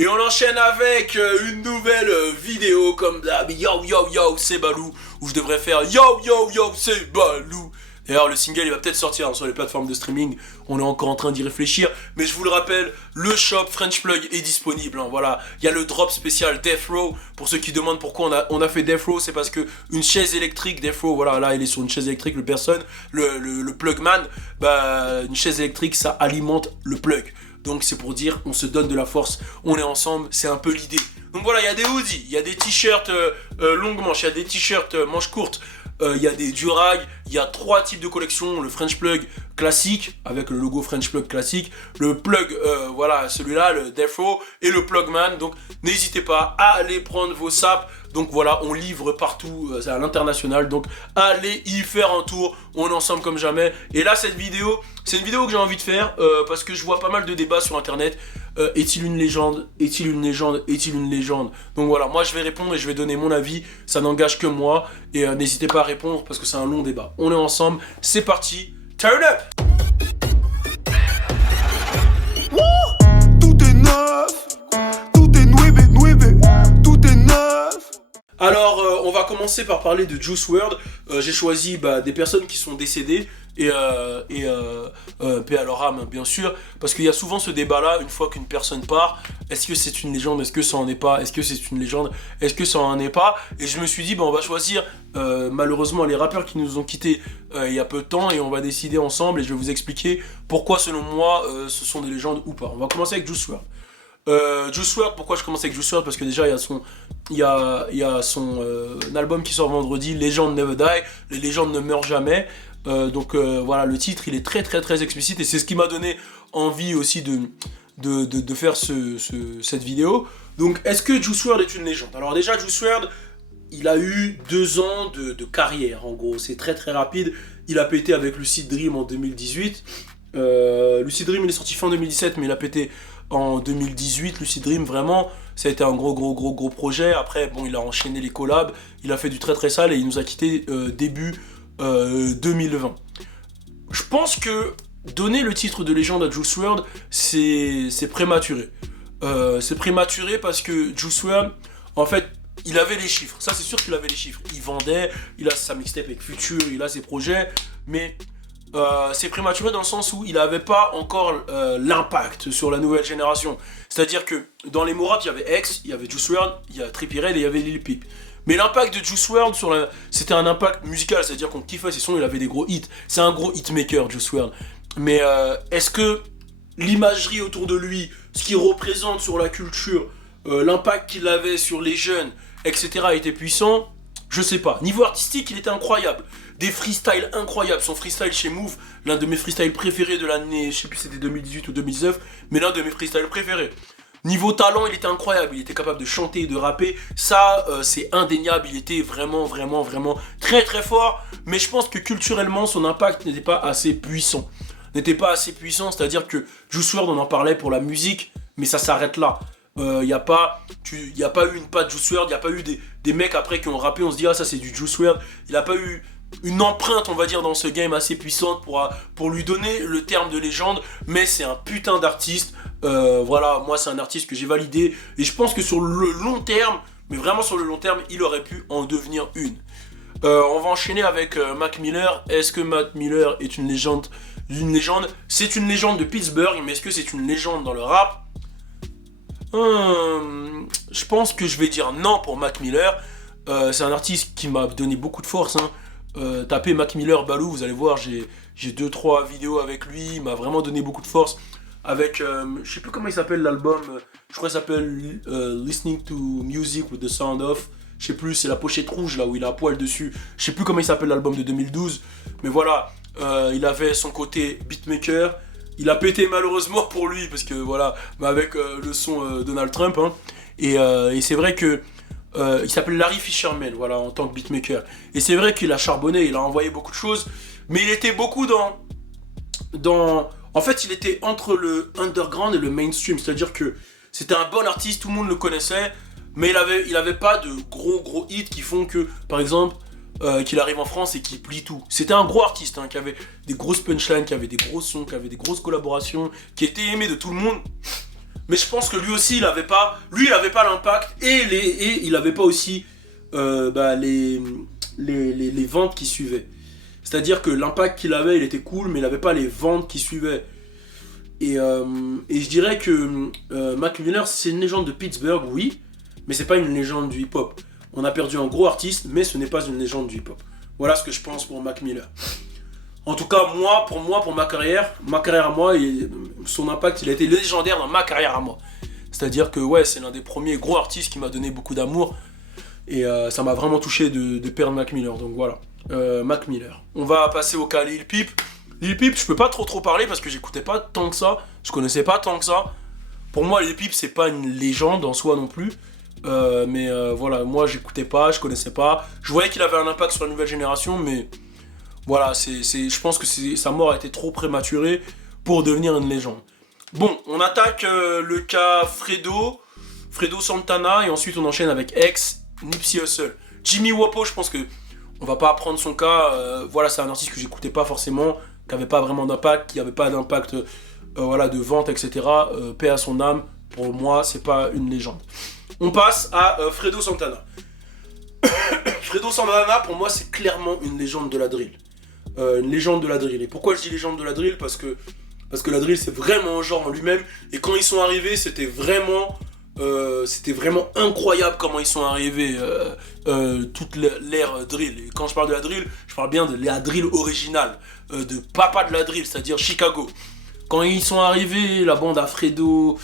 Et on enchaîne avec une nouvelle vidéo comme d'hab. Yo yo yo, c'est Balou. Où je devrais faire yo yo yo, c'est Balou. D'ailleurs, le single il va peut-être sortir sur les plateformes de streaming. On est encore en train d'y réfléchir. Mais je vous le rappelle, le shop French Plug est disponible. Voilà, il y a le drop spécial Death Row. Pour ceux qui demandent pourquoi on a fait Death Row, c'est parce que une chaise électrique, Death Row, voilà, là il est sur une chaise électrique, le plugman, bah une chaise électrique ça alimente le plug. Donc c'est pour dire, on se donne de la force, on est ensemble, c'est un peu l'idée. Donc voilà, il y a des hoodies, il y a des t-shirts longue manche, il y a des t-shirts manches courtes, il y a des durags, il y a 3 types de collections, le French Plug classique, avec le logo French Plug classique, le plug, voilà, celui-là, le Death Row, et le Plugman. Donc n'hésitez pas à aller prendre vos sapes. Donc voilà, on livre partout, c'est à l'international, donc allez y faire un tour, on est ensemble comme jamais. Et là, cette vidéo, c'est une vidéo que j'ai envie de faire, parce que je vois pas mal de débats sur internet. Est-il une légende? Est-il une légende? Est-il une légende? Donc voilà, moi je vais répondre et je vais donner mon avis, ça n'engage que moi. Et n'hésitez pas à répondre parce que c'est un long débat. On est ensemble, c'est parti, turn up! Tout est neuf, tout est nueve, tout est neuf. Alors, on va commencer par parler de Juice WRLD. J'ai choisi des personnes qui sont décédées et paix à leur âme, bien sûr, parce qu'il y a souvent ce débat-là, une fois qu'une personne part, est-ce que c'est une légende, est-ce que ça en est pas, est-ce que c'est une légende, est-ce que ça en est pas, et je me suis dit, on va choisir malheureusement les rappeurs qui nous ont quittés il y a peu de temps, et on va décider ensemble, et je vais vous expliquer pourquoi selon moi ce sont des légendes ou pas. On va commencer avec Juice WRLD. Juice WRLD, pourquoi je commence avec Juice WRLD? Parce que déjà il y a son album qui sort vendredi, Legend Never Die, les légendes ne meurent jamais. Donc voilà, le titre il est très très très explicite et c'est ce qui m'a donné envie aussi de faire cette vidéo. Donc est-ce que Juice WRLD est une légende? Alors déjà Juice WRLD, il a eu 2 ans de carrière en gros, c'est très très rapide. Il a pété avec Lucid Dream en 2018. Lucid Dream il est sorti fin 2017 mais il a pété en 2018. Lucid Dream vraiment ça a été un gros projet. Après bon il a enchaîné les collabs, il a fait du très très sale et il nous a quitté début 2020. Je pense que donner le titre de légende à Juice WRLD c'est prématuré. C'est prématuré parce que Juice WRLD en fait il avait les chiffres, ça c'est sûr qu'il avait les chiffres, il vendait, il a sa mixtape avec Future, il a ses projets, mais c'est prématuré dans le sens où il n'avait pas encore l'impact sur la nouvelle génération. C'est-à-dire que dans les mots rap, il y avait X, il y avait Juice WRLD, il y a Trippie Redd et il y avait Lil Peep. Mais l'impact de Juice WRLD c'était un impact musical, c'est-à-dire qu'on kiffait ses sons, il avait des gros hits. C'est un gros hitmaker, Juice WRLD. Mais est-ce que l'imagerie autour de lui, ce qu'il représente sur la culture, l'impact qu'il avait sur les jeunes, etc. était puissant? Je sais pas. Niveau artistique, il était incroyable. Des freestyles incroyables. Son freestyle chez Move, l'un de mes freestyles préférés de l'année, je sais plus si c'était 2018 ou 2019, mais l'un de mes freestyles préférés. Niveau talent, il était incroyable. Il était capable de chanter, de rapper. Ça, c'est indéniable. Il était vraiment très très fort. Mais je pense que culturellement, son impact n'était pas assez puissant. C'est-à-dire que Juice WRLD, on en parlait pour la musique, mais ça s'arrête là. Il n'y a pas eu une patte Juice WRLD, il n'y a pas eu des mecs après qui ont rappé, on se dit ah ça c'est du Juice WRLD. Il n'a pas eu une empreinte on va dire dans ce game assez puissante pour lui donner le terme de légende, mais c'est un putain d'artiste. Voilà, moi c'est un artiste que j'ai validé et je pense que sur le long terme, mais vraiment sur le long terme, il aurait pu en devenir une. On va enchaîner avec Mac Miller. Est-ce que Mac Miller est une légende? C'est une légende de Pittsburgh, mais est-ce que c'est une légende dans le rap? Je pense que je vais dire non pour Mac Miller. C'est un artiste qui m'a donné beaucoup de force. Tapez Mac Miller Balou, vous allez voir, j'ai 2-3 vidéos avec lui. Il m'a vraiment donné beaucoup de force. Avec, je sais plus comment il s'appelle l'album. Je crois qu'il s'appelle Listening to Music with the Sound of. Je sais plus, c'est la pochette rouge là où il a un poil dessus. Je sais plus comment il s'appelle l'album de 2012. Mais voilà, il avait son côté beatmaker. Il a pété malheureusement pour lui parce que voilà, avec le son Donald Trump. Et c'est vrai que il s'appelle Larry Fisherman, voilà, en tant que beatmaker. Et c'est vrai qu'il a charbonné, il a envoyé beaucoup de choses, mais il était beaucoup en fait, il était entre le underground et le mainstream, c'est-à-dire que c'était un bon artiste, tout le monde le connaissait, mais il avait pas de gros hits qui font que, par exemple, qu'il arrive en France et qu'il plie tout. C'était un gros artiste, qui avait des grosses punchlines, qui avait des gros sons, qui avait des grosses collaborations, qui était aimé de tout le monde. Mais je pense que lui aussi, il avait pas l'impact et il avait pas aussi les ventes qui suivaient. C'est-à-dire que l'impact qu'il avait, il était cool, mais il avait pas les ventes qui suivaient. Et je dirais que Mac Miller, c'est une légende de Pittsburgh, oui, mais c'est pas une légende du hip-hop. On a perdu un gros artiste, mais ce n'est pas une légende du hip-hop. Voilà ce que je pense pour Mac Miller. En tout cas, pour ma carrière à moi, son impact, il a été légendaire dans ma carrière à moi. C'est-à-dire que ouais, c'est l'un des premiers gros artistes qui m'a donné beaucoup d'amour. Et ça m'a vraiment touché de perdre Mac Miller. Donc voilà, Mac Miller. On va passer au cas Lil Peep. Lil Peep, je peux pas trop parler parce que j'écoutais pas tant que ça. Je connaissais pas tant que ça. Pour moi, Lil Peep, c'est pas une légende en soi non plus. Mais voilà, moi j'écoutais pas, je connaissais pas. Je voyais qu'il avait un impact sur la nouvelle génération, mais voilà, je pense que sa mort a été trop prématurée pour devenir une légende. Bon, on attaque le cas Fredo Santana, et ensuite on enchaîne avec X, Nipsey Hussle. Jimmy Wopo, je pense que on va pas prendre son cas. Voilà, c'est un artiste que j'écoutais pas forcément, qui avait pas vraiment d'impact, qui avait pas d'impact voilà, de vente, etc. Paix à son âme, pour moi, c'est pas une légende. On passe à Fredo Santana. Fredo Santana, pour moi, c'est clairement une légende de la drill. Une légende de la drill. Et pourquoi je dis légende de la drill ? Parce que la drill, c'est vraiment un genre en lui-même. Et quand ils sont arrivés, c'était vraiment incroyable comment ils sont arrivés. Toute l'ère drill. Et quand je parle de la drill, je parle bien de la drill originale. De papa de la drill, c'est-à-dire Chicago. Quand ils sont arrivés, la bande à Fredo...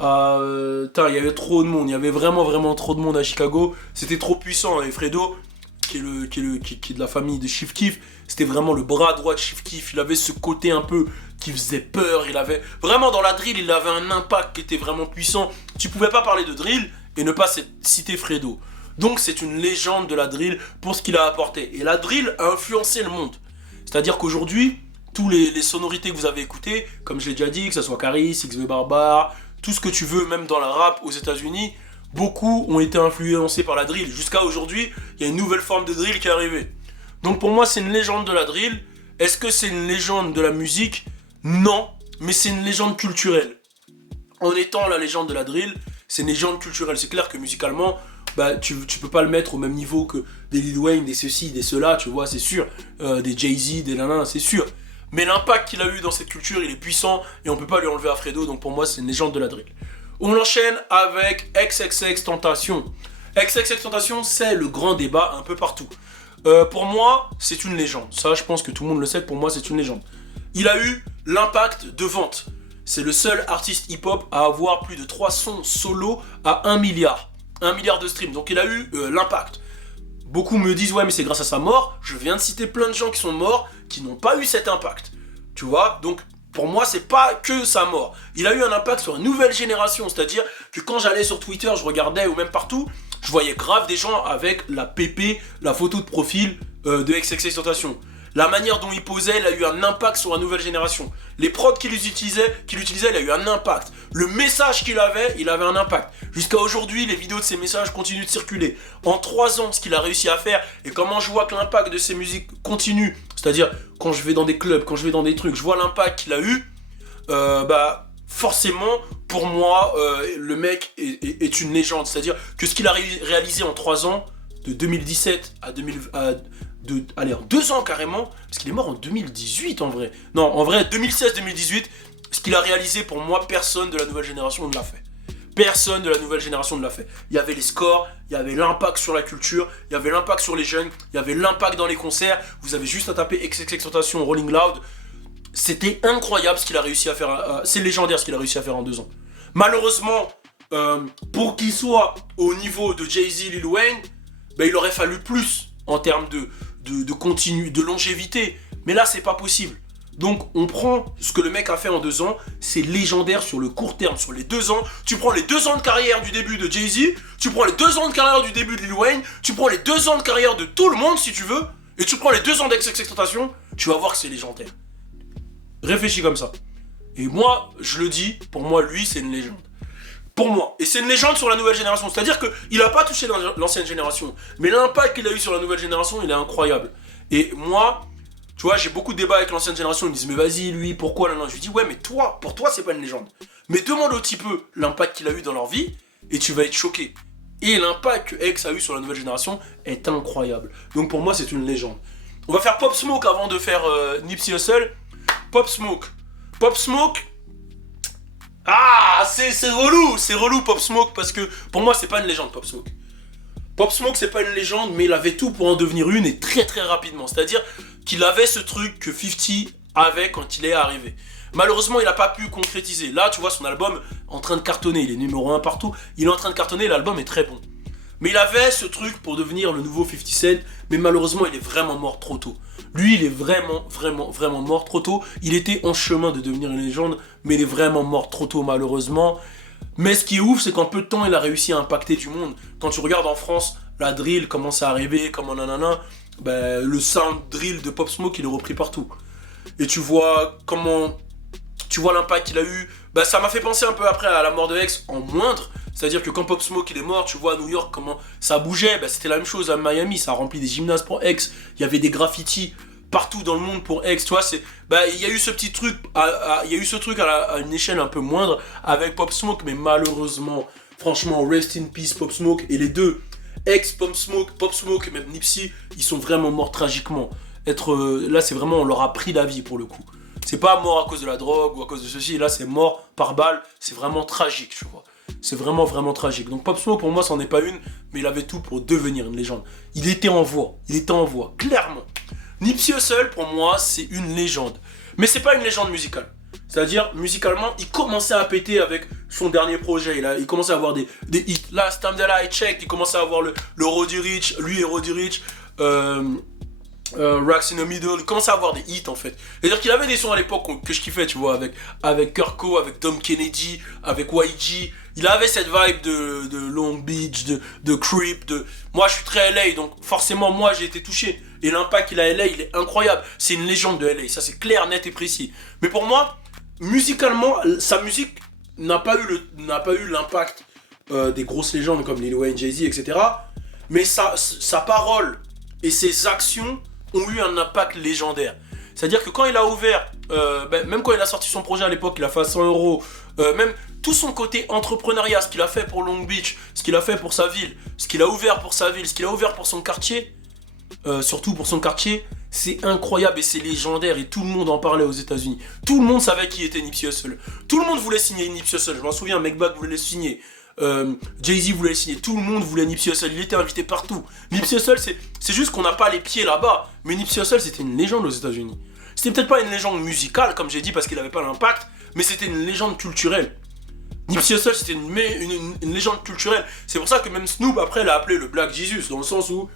il y avait trop de monde. Il y avait vraiment trop de monde à Chicago. C'était trop puissant. Et Fredo, qui est de la famille de Chief Keef, c'était vraiment le bras droit de Chief Keef. Il avait ce côté un peu qui faisait peur. Il avait vraiment, dans la drill, il avait un impact qui était vraiment puissant. Tu pouvais pas parler de drill et ne pas citer Fredo. Donc c'est une légende de la drill pour ce qu'il a apporté. Et la drill a influencé le monde. C'est-à-dire qu'aujourd'hui, tous les sonorités que vous avez écoutées, comme je l'ai déjà dit, que ce soit Caris, XV Barbare, tout ce que tu veux, même dans la rap aux États-Unis, beaucoup ont été influencés par la drill. Jusqu'à aujourd'hui, il y a une nouvelle forme de drill qui est arrivée. Donc pour moi, c'est une légende de la drill. Est-ce que c'est une légende de la musique ? Non, mais c'est une légende culturelle. En étant la légende de la drill, c'est une légende culturelle. C'est clair que musicalement, tu peux pas le mettre au même niveau que des Lil Wayne, des ceci, des cela, tu vois, c'est sûr. Des Jay-Z, des nanas, c'est sûr. Mais l'impact qu'il a eu dans cette culture, il est puissant et on peut pas lui enlever à Fredo. Donc pour moi, c'est une légende de la drill. On enchaîne avec XXXTentacion. XXXTentacion, c'est le grand débat un peu partout. Pour moi, c'est une légende. Ça, je pense que tout le monde le sait. Pour moi, c'est une légende. Il a eu l'impact de vente. C'est le seul artiste hip-hop à avoir plus de 3 sons solo à 1 milliard. 1 milliard de streams. Donc il a eu l'impact. Beaucoup me disent, ouais, mais c'est grâce à sa mort. Je viens de citer plein de gens qui sont morts, qui n'ont pas eu cet impact. Tu vois ? Donc, pour moi, c'est pas que sa mort. Il a eu un impact sur une nouvelle génération. C'est-à-dire que quand j'allais sur Twitter, je regardais, ou même partout, je voyais grave des gens avec la PP, la photo de profil de XXXTentacion. La manière dont il posait, il a eu un impact sur la nouvelle génération. Les prods qu'il utilisait, il a eu un impact. Le message qu'il avait, il avait un impact. Jusqu'à aujourd'hui, les vidéos de ses messages continuent de circuler. En 3 ans, ce qu'il a réussi à faire, et comment je vois que l'impact de ses musiques continue, c'est-à-dire quand je vais dans des clubs, quand je vais dans des trucs, je vois l'impact qu'il a eu, forcément, pour moi, le mec est une légende. C'est-à-dire que ce qu'il a réalisé en 3 ans, de 2017 à en 2 ans carrément, parce qu'il est mort en 2018 en vrai. Non, en vrai, 2016-2018, ce qu'il a réalisé, pour moi, personne de la nouvelle génération ne l'a fait. Personne de la nouvelle génération ne l'a fait. Il y avait les scores, il y avait l'impact sur la culture, il y avait l'impact sur les jeunes, il y avait l'impact dans les concerts. Vous avez juste à taper XXXTentacion, Rolling Loud. C'était incroyable ce qu'il a réussi à faire. C'est légendaire ce qu'il a réussi à faire en 2 ans. Malheureusement, pour qu'il soit au niveau de Jay-Z, Lil Wayne, il aurait fallu plus en termes de longévité. Mais là, c'est pas possible. Donc, on prend ce que le mec a fait en 2 ans. C'est légendaire sur le court terme. Sur les 2 ans, tu prends les 2 ans de carrière du début de Jay-Z, tu prends les 2 ans de carrière du début de Lil Wayne, tu prends les 2 ans de carrière de tout le monde, si tu veux, et tu prends les 2 ans d'XXXTentacion, tu vas voir que c'est légendaire. Réfléchis comme ça. Et moi, je le dis, pour moi, lui, c'est une légende. Pour moi. Et c'est une légende sur la nouvelle génération. C'est-à-dire qu'il n'a pas touché l'ancienne génération. Mais l'impact qu'il a eu sur la nouvelle génération, il est incroyable. Et moi, Tu vois, j'ai beaucoup de débats avec l'ancienne génération, ils me disent mais vas-y, lui, pourquoi là, non. Je lui dis ouais, mais toi, pour toi, c'est pas une légende. Mais demande au petit peu l'impact qu'il a eu dans leur vie et tu vas être choqué. Et l'impact que X a eu sur la nouvelle génération est incroyable. Donc pour moi, c'est une légende. On va faire Pop Smoke avant de faire Nipsey Hussle. Pop Smoke. Pop Smoke. Ah, c'est relou Pop Smoke parce que pour moi, c'est pas une légende Pop Smoke. Pop Smoke, c'est pas une légende, mais il avait tout pour en devenir une et très très rapidement. C'est-à-dire qu'il avait ce truc que 50 avait quand il est arrivé. Malheureusement, il n'a pas pu concrétiser. Là, tu vois son album en train de cartonner. Il est numéro 1 partout. Il est en train de cartonner, l'album est très bon. Mais il avait ce truc pour devenir le nouveau 50 Cent, mais malheureusement, il est vraiment mort trop tôt. Lui, il est vraiment mort trop tôt. Il était en chemin de devenir une légende, mais il est vraiment mort trop tôt, malheureusement. Mais ce qui est ouf, c'est qu'en peu de temps, il a réussi à impacter du monde. Quand tu regardes en France, la drill commence à arriver, comment nanana, ben, le sound drill de Pop Smoke, il est repris partout. Et tu vois comment... Tu vois l'impact qu'il a eu. Bah, ça m'a fait penser un peu après à la mort de X en moindre. C'est-à-dire que quand Pop Smoke il est mort, tu vois à New York comment ça bougeait. Bah, c'était la même chose à Miami. Ça a rempli des gymnases pour X. Il y avait des graffitis partout dans le monde pour X. Tu vois, bah, il y a eu ce petit truc. Il y a eu ce truc à une échelle un peu moindre avec Pop Smoke. Mais malheureusement, franchement, rest in peace Pop Smoke. Et les deux, X, Pop Smoke et même Nipsey, ils sont vraiment morts tragiquement. Là, c'est vraiment, on leur a pris la vie pour le coup. C'est pas mort à cause de la drogue ou à cause de ceci, là c'est mort par balle, c'est vraiment tragique, tu vois. C'est vraiment tragique. Donc Pop Smoke pour moi c'en est pas une, mais il avait tout pour devenir une légende. Il était en voie, clairement. Nipsey Hussle pour moi c'est une légende, mais c'est pas une légende musicale. C'est-à-dire musicalement il commençait à péter avec son dernier projet, il commençait à avoir des hits. Last Time That I Checked, il commençait à avoir le Roddy Ricch, lui et Roddy Ricch. Racks in the Middle, il commençait à avoir des hits en fait. C'est-à-dire qu'il avait des sons à l'époque que je kiffais, tu vois, avec Kirko, avec Dom Kennedy, avec YG. Il avait cette vibe de Long Beach, de Creep, Moi je suis très LA, donc forcément moi j'ai été touché. Et l'impact qu'il a à LA, il est incroyable. C'est une légende de LA, ça c'est clair, net et précis. Mais pour moi, musicalement, sa musique n'a pas eu l'impact des grosses légendes comme Lil Wayne, Jay-Z, etc. Mais sa parole et ses actions ont eu un impact légendaire. C'est-à-dire que quand il a ouvert, même quand il a sorti son projet à l'époque, il a fait à 100 euros, même tout son côté entrepreneuriat, ce qu'il a fait pour Long Beach, ce qu'il a fait pour sa ville, ce qu'il a ouvert pour sa ville, ce qu'il a ouvert pour son quartier, surtout pour son quartier, c'est incroyable et c'est légendaire et tout le monde en parlait aux États-Unis. Tout le monde savait qui était Nipsey Hussle. Tout le monde voulait signer Nipsey Hussle. Je m'en souviens, Mac voulait le signer. Jay-Z voulait le signer, tout le monde voulait Nipsey Hussle, il était invité partout. Nipsey Hussle, c'est juste qu'on n'a pas les pieds là-bas, mais Nipsey Hussle c'était une légende aux États-Unis. C'était peut-être pas une légende musicale comme j'ai dit parce qu'il avait pas l'impact, mais c'était une légende culturelle. Nipsey Hussle c'était une légende culturelle. C'est pour ça que même Snoop après l'a appelé le Black Jesus, dans le sens où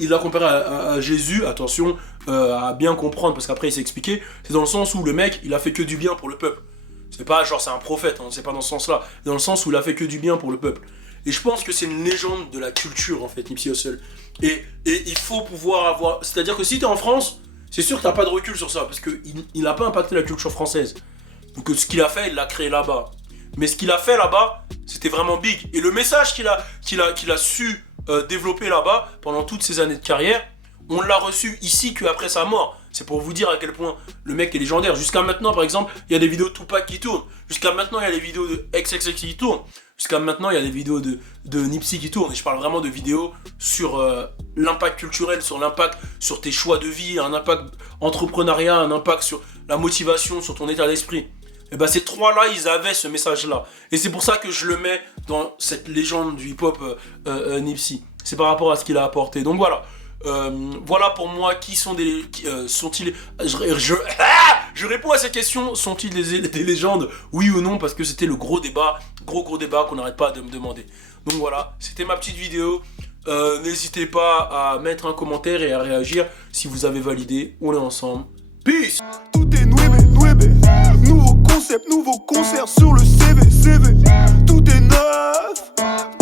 il l'a comparé à Jésus. Attention à bien comprendre parce qu'après il s'est expliqué. C'est dans le sens où le mec il a fait que du bien pour le peuple. C'est pas genre c'est un prophète, hein, c'est pas dans ce sens-là. C'est dans le sens où il a fait que du bien pour le peuple. Et je pense que c'est une légende de la culture en fait, Nipsey Hussle. Et il faut pouvoir avoir... C'est-à-dire que si t'es en France, c'est sûr que t'as pas de recul sur ça, parce qu'il n'a pas impacté la culture française. Donc ce qu'il a fait, il l'a créé là-bas. Mais ce qu'il a fait là-bas, c'était vraiment big. Et le message qu'il a su développer là-bas, pendant toutes ces années de carrière, on l'a reçu ici qu'après sa mort. C'est pour vous dire à quel point le mec est légendaire. Jusqu'à maintenant, par exemple, il y a des vidéos de Tupac qui tournent. Jusqu'à maintenant, il y a des vidéos de XXX qui tournent. Jusqu'à maintenant, il y a des vidéos de Nipsey qui tournent. Et je parle vraiment de vidéos sur l'impact culturel, sur l'impact sur tes choix de vie, un impact entrepreneuriat, un impact sur la motivation, sur ton état d'esprit. Et ben ces trois-là, ils avaient ce message-là. Et c'est pour ça que je le mets dans cette légende du hip-hop Nipsey. C'est par rapport à ce qu'il a apporté. Donc voilà. Voilà pour moi qui sont-ils je réponds à cette question, sont-ils des légendes, oui ou non, parce que c'était le gros débat qu'on n'arrête pas de me demander. Donc voilà, c'était ma petite vidéo. N'hésitez pas à mettre un commentaire et à réagir si vous avez validé. On est ensemble, peace. Tout est nuebe. Nouveau concept, nouveau concert sur le CV. Tout est neuf.